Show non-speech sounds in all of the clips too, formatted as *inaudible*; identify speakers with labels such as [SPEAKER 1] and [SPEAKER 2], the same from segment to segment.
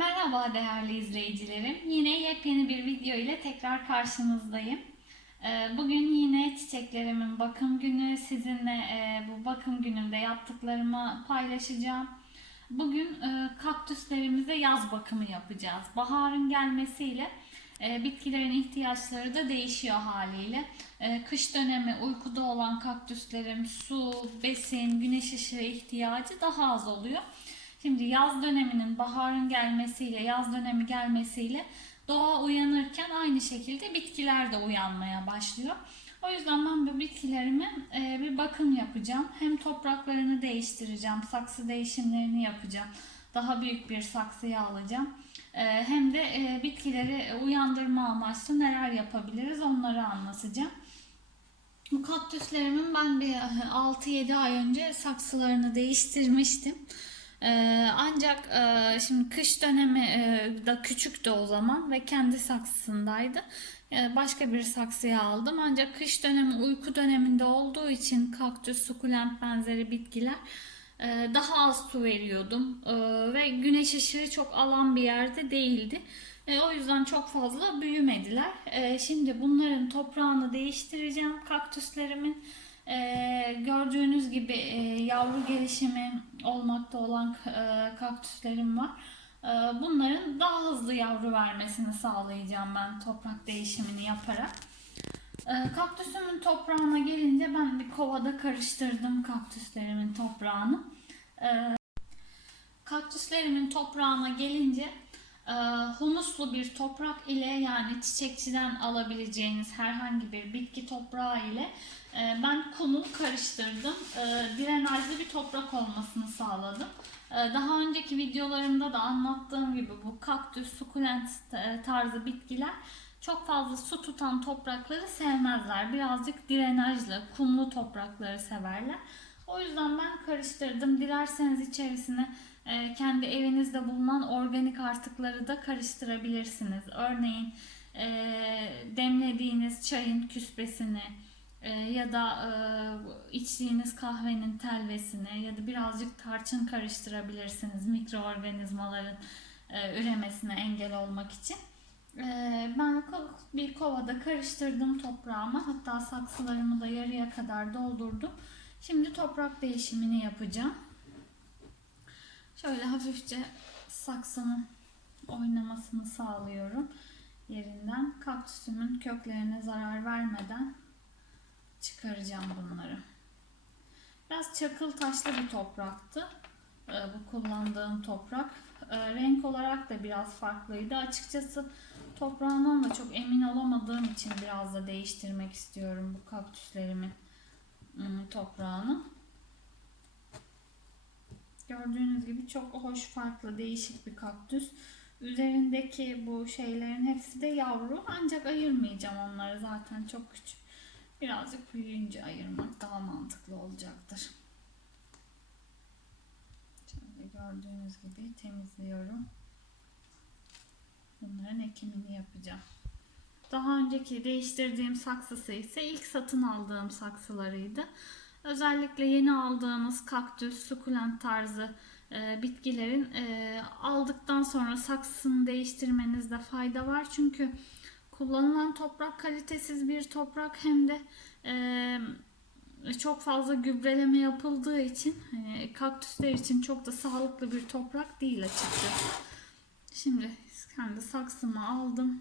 [SPEAKER 1] Merhaba değerli izleyicilerim. Yine yepyeni bir video ile tekrar karşınızdayım. Ee, Bugün yine çiçeklerimin bakım günü. Sizinle e, bu bakım gününde yaptıklarımı paylaşacağım. Bugün e, kaktüslerimize yaz bakımı yapacağız. Baharın gelmesiyle e, bitkilerin ihtiyaçları da değişiyor haliyle. Kış dönemi uykuda olan kaktüslerim su, besin, güneş ışığı ihtiyacı daha az oluyor. Şimdi yaz döneminin baharın gelmesiyle, yaz dönemi gelmesiyle doğa uyanırken aynı şekilde bitkiler de uyanmaya başlıyor. O yüzden ben bu bitkilerime e, bir bakım yapacağım. Hem topraklarını değiştireceğim, saksı değişimlerini yapacağım. Daha büyük bir saksıya alacağım. E, hem de e, bitkileri uyandırma amaçlı neler yapabiliriz onları anlatacağım. Bu kaktüslerimin ben bir 6-7 ay önce saksılarını değiştirmiştim. Ee, ancak e, şimdi kış dönemi e, da küçüktü o zaman ve kendi saksısındaydı. E, başka bir saksıya aldım. Ancak kış dönemi uyku döneminde olduğu için kaktüs, sukulent benzeri bitkiler daha az su veriyordum. Ve güneş ışığı çok alan bir yerde değildi. O yüzden çok fazla büyümediler. Şimdi bunların toprağını değiştireceğim kaktüslerimin. Ee, gördüğünüz gibi e, yavru gelişimi olmakta olan e, kaktüslerim var. E, bunların daha hızlı yavru vermesini sağlayacağım ben toprak değişimini yaparak. E, kaktüsümün toprağına gelince ben bir kovada karıştırdım kaktüslerimin toprağını. E, kaktüslerimin toprağına gelince humuslu bir toprak ile yani çiçekçiden alabileceğiniz herhangi bir bitki toprağı ile e, ben kumu karıştırdım. E, Drenajlı bir toprak olmasını sağladım. E, Daha önceki videolarımda da anlattığım gibi bu kaktüs, sukulent e, tarzı bitkiler çok fazla su tutan toprakları sevmezler. Birazcık drenajlı, kumlu toprakları severler. O yüzden ben karıştırdım. Dilerseniz içerisine kendi evinizde bulunan organik artıkları da karıştırabilirsiniz. Örneğin e, demlediğiniz çayın küspesini e, ya da e, içtiğiniz kahvenin telvesini ya da birazcık tarçın karıştırabilirsiniz mikroorganizmaların üremesine engel olmak için. Ben bir kovada karıştırdım toprağımı hatta saksılarımı da yarıya kadar doldurdum. Şimdi toprak değişimini yapacağım. Şöyle hafifçe saksının oynamasını sağlıyorum yerinden. Kaktüsümün köklerine zarar vermeden çıkaracağım bunları. Biraz çakıl taşlı bir topraktı. Ee, bu kullandığım toprak. Ee, renk olarak da biraz farklıydı. Açıkçası toprağından da çok emin olamadığım için biraz da değiştirmek istiyorum bu kaktüslerimin ım, toprağını. Gördüğünüz gibi çok hoş, farklı, değişik bir kaktüs. Üzerindeki bu şeylerin hepsi de yavru. Ancak ayırmayacağım onları zaten çok küçük. Birazcık büyüyünce ayırmak daha mantıklı olacaktır. Şöyle gördüğünüz gibi temizliyorum. Bunların ekimini yapacağım. Daha önceki değiştirdiğim saksısı ise ilk satın aldığım saksılarıydı. Özellikle yeni aldığınız kaktüs, sukulent tarzı e, bitkilerin e, aldıktan sonra saksısını değiştirmenizde fayda var. Çünkü kullanılan toprak kalitesiz bir toprak hem de e, çok fazla gübreleme yapıldığı için hani kaktüsler için çok da sağlıklı bir toprak değil açıkçası. Şimdi kendi saksımı aldım.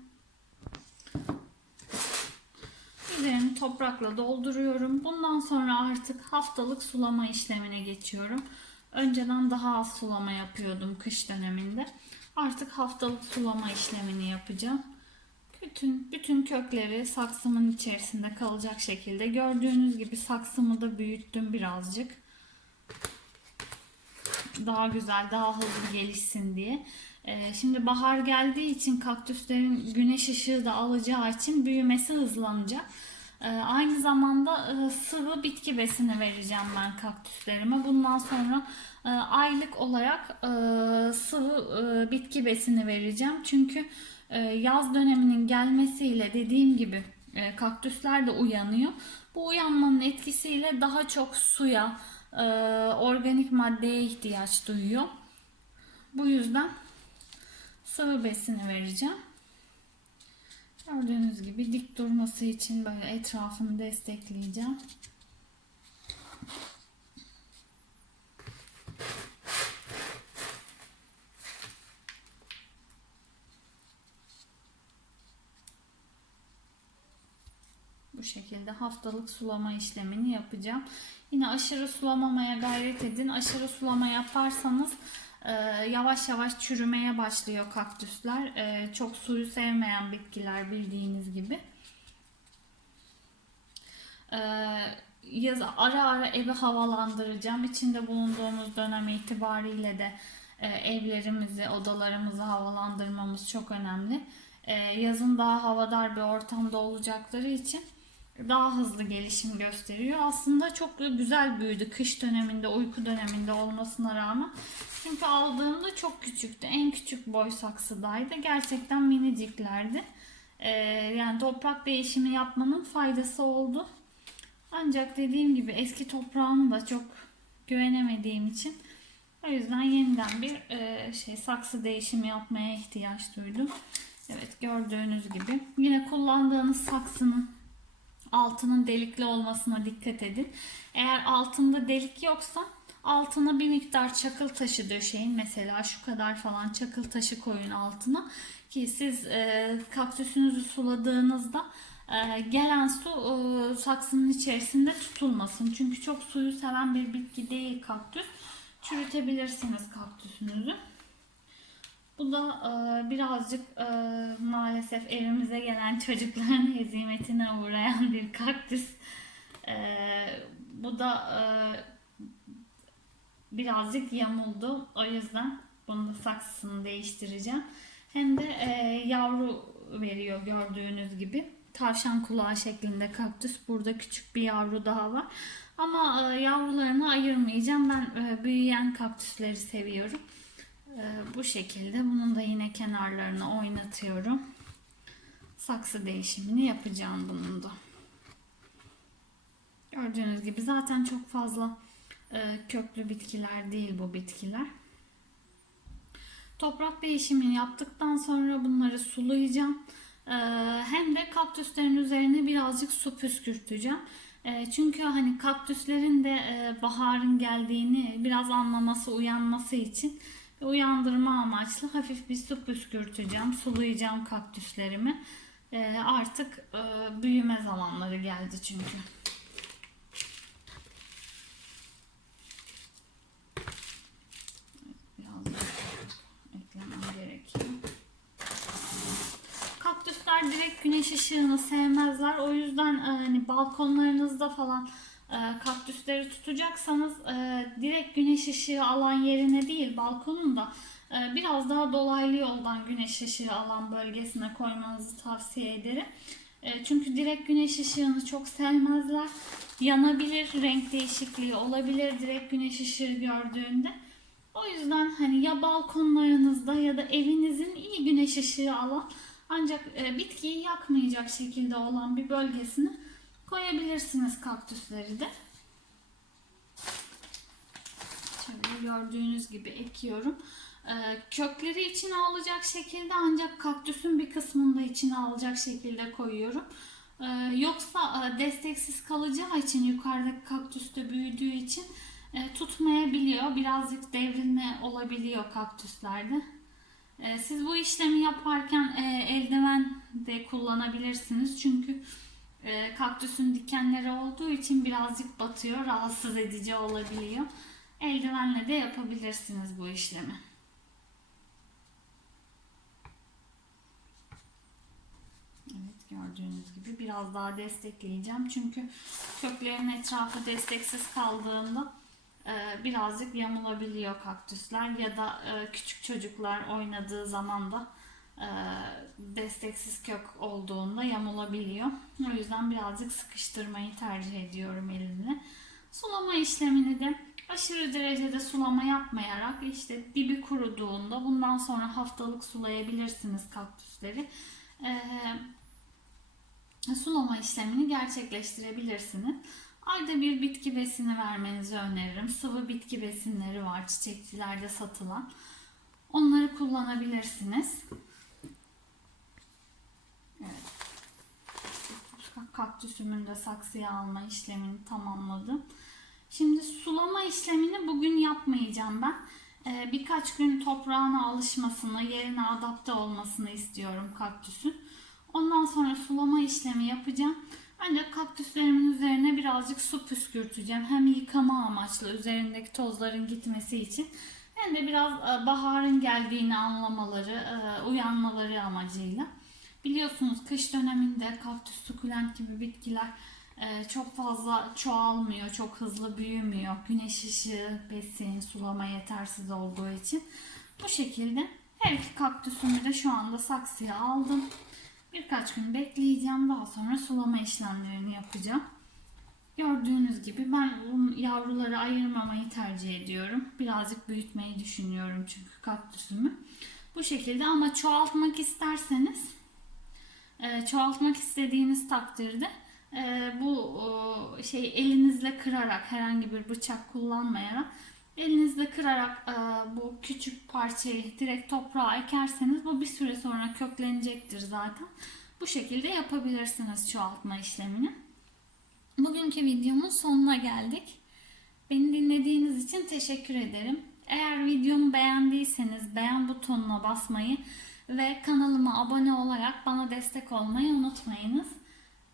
[SPEAKER 1] Üzerini toprakla dolduruyorum. Bundan sonra artık haftalık sulama işlemine geçiyorum. Önceden daha az sulama yapıyordum kış döneminde. Artık haftalık sulama işlemini yapacağım. Bütün bütün kökleri saksımın içerisinde kalacak şekilde. Gördüğünüz gibi saksımı da büyüttüm birazcık. Daha güzel, daha hızlı gelişsin diye. Ee, Şimdi bahar geldiği için kaktüslerin güneş ışığı da alacağı için büyümesi hızlanacak. Ee, Aynı zamanda e, sıvı bitki besini vereceğim ben kaktüslerime. Bundan sonra e, aylık olarak e, sıvı bitki besini vereceğim. Çünkü yaz döneminin gelmesiyle dediğim gibi kaktüsler de uyanıyor. Bu uyanmanın etkisiyle daha çok suya, organik maddeye ihtiyaç duyuyor. Bu yüzden sıvı besini vereceğim. Gördüğünüz gibi dik durması için böyle etrafını destekleyeceğim. Bu şekilde haftalık sulama işlemini yapacağım. Yine aşırı sulamamaya gayret edin. Aşırı sulama yaparsanız yavaş yavaş çürümeye başlıyor kaktüsler. E, çok suyu sevmeyen bitkiler bildiğiniz gibi. E, yaz ara ara evi havalandıracağım. İçinde bulunduğumuz dönem itibariyle de e, evlerimizi, odalarımızı havalandırmamız çok önemli. Yazın daha havadar bir ortamda olacakları için daha hızlı gelişim gösteriyor. Aslında çok güzel büyüdü kış döneminde, uyku döneminde olmasına rağmen. Çünkü aldığımda çok küçüktü. En küçük boy saksıdaydı. Gerçekten miniciklerdi. Ee, yani toprak değişimi yapmanın faydası oldu. Ancak dediğim gibi eski toprağımı da çok güvenemediğim için o yüzden yeniden bir e, şey saksı değişimi yapmaya ihtiyaç duydum. Evet gördüğünüz gibi. Yine kullandığınız saksının altının delikli olmasına dikkat edin. Eğer altında delik yoksa altına bir miktar çakıl taşı döşeyin. Mesela şu kadar falan çakıl taşı koyun altına ki siz e, kaktüsünüzü suladığınızda e, gelen su e, saksının içerisinde tutulmasın. Çünkü çok suyu seven bir bitki değil kaktüs. Çürütebilirsiniz kaktüsünüzü. Bu da e, birazcık e, maalesef evimize gelen çocukların *laughs* hezimetine uğrayan bir kaktüs. E, bu da e, birazcık yamuldu. O yüzden bunun da saksısını değiştireceğim. Hem de e, yavru veriyor gördüğünüz gibi. Tavşan kulağı şeklinde kaktüs. Burada küçük bir yavru daha var. Ama e, yavrularını ayırmayacağım. Ben e, büyüyen kaktüsleri seviyorum. Ee, bu şekilde bunun da yine kenarlarını oynatıyorum. Saksı değişimini yapacağım bunun da. Gördüğünüz gibi zaten çok fazla e, köklü bitkiler değil bu bitkiler. Toprak değişimini yaptıktan sonra bunları sulayacağım. E, hem de kaktüslerin üzerine birazcık su püskürteceğim. E, çünkü hani kaktüslerin de baharın geldiğini biraz anlaması, uyanması için uyandırma amaçlı hafif bir su püskürteceğim. Sulayacağım kaktüslerimi. Artık e, büyüme zamanları geldi çünkü. Biraz da eklemem gerekiyor. Kaktüsler direkt güneş ışığını sevmezler. O yüzden e, hani balkonlarınızda falan e, kaktüsleri tutacaksanız e, direkt güneş ışığı alan yerine değil balkonun da biraz daha dolaylı yoldan güneş ışığı alan bölgesine koymanızı tavsiye ederim. Çünkü direkt güneş ışığını çok sevmezler. Yanabilir, renk değişikliği olabilir direkt güneş ışığı gördüğünde. O yüzden hani ya balkonlarınızda ya da evinizin iyi güneş ışığı alan ancak e, bitkiyi yakmayacak şekilde olan bir bölgesine koyabilirsiniz kaktüsleri de. Şimdi gördüğünüz gibi ekiyorum. Ee, kökleri içine alacak şekilde ancak kaktüsün bir kısmını da içine alacak şekilde koyuyorum. Ee, yoksa e, desteksiz kalacağı için yukarıdaki kaktüste büyüdüğü için e, tutmayabiliyor. Birazcık devrilme olabiliyor kaktüslerde. E, siz bu işlemi yaparken eldiven de kullanabilirsiniz. Çünkü e, kaktüsün dikenleri olduğu için birazcık batıyor, rahatsız edici olabiliyor. Eldivenle de yapabilirsiniz bu işlemi. Evet gördüğünüz gibi biraz daha destekleyeceğim. Çünkü köklerin etrafı desteksiz kaldığında e, birazcık yamulabiliyor kaktüsler ya da e, küçük çocuklar oynadığı zaman da e, desteksiz kök olduğunda yamulabiliyor. O yüzden birazcık sıkıştırmayı tercih ediyorum elimle. Sulama işlemini de aşırı derecede sulama yapmayarak işte dibi kuruduğunda bundan sonra haftalık sulayabilirsiniz kaktüsleri. Ee, sulama işlemini gerçekleştirebilirsiniz. Ayda bir bitki besini vermenizi öneririm. Sıvı bitki besinleri var çiçekçilerde satılan. Onları kullanabilirsiniz. Evet. Kaktüsümün de saksıya alma işlemini tamamladım. Şimdi sulama işlemini bugün yapmayacağım ben. Ee, birkaç gün toprağına alışmasını, yerine adapte olmasını istiyorum kaktüsün. Ondan sonra sulama işlemi yapacağım. Ancak kaktüslerimin üzerine birazcık su püskürteceğim. Hem yıkama amaçlı üzerindeki tozların gitmesi için hem de biraz e, baharın geldiğini anlamaları, e, uyanmaları amacıyla. Biliyorsunuz kış döneminde kaktüs, sukulent gibi bitkiler e, çok fazla çoğalmıyor, çok hızlı büyümüyor. Güneş ışığı, besin, sulama yetersiz olduğu için. Bu şekilde her iki kaktüsümü de şu anda saksıya aldım. Birkaç gün bekleyeceğim. Daha sonra sulama işlemlerini yapacağım. Gördüğünüz gibi ben yavruları ayırmamayı tercih ediyorum. Birazcık büyütmeyi düşünüyorum çünkü kaktüsümü. Bu şekilde ama çoğaltmak isterseniz e, çoğaltmak istediğiniz takdirde e, bu şey elinizle kırarak herhangi bir bıçak kullanmayarak elinizle kırarak e, bu küçük parçayı direkt toprağa ekerseniz bu bir süre sonra köklenecektir zaten. Bu şekilde yapabilirsiniz çoğaltma işlemini. Bugünkü videomun sonuna geldik. Beni dinlediğiniz için teşekkür ederim. Eğer videomu beğendiyseniz beğen butonuna basmayı ve kanalıma abone olarak bana destek olmayı unutmayınız.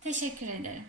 [SPEAKER 1] Teşekkür ederim.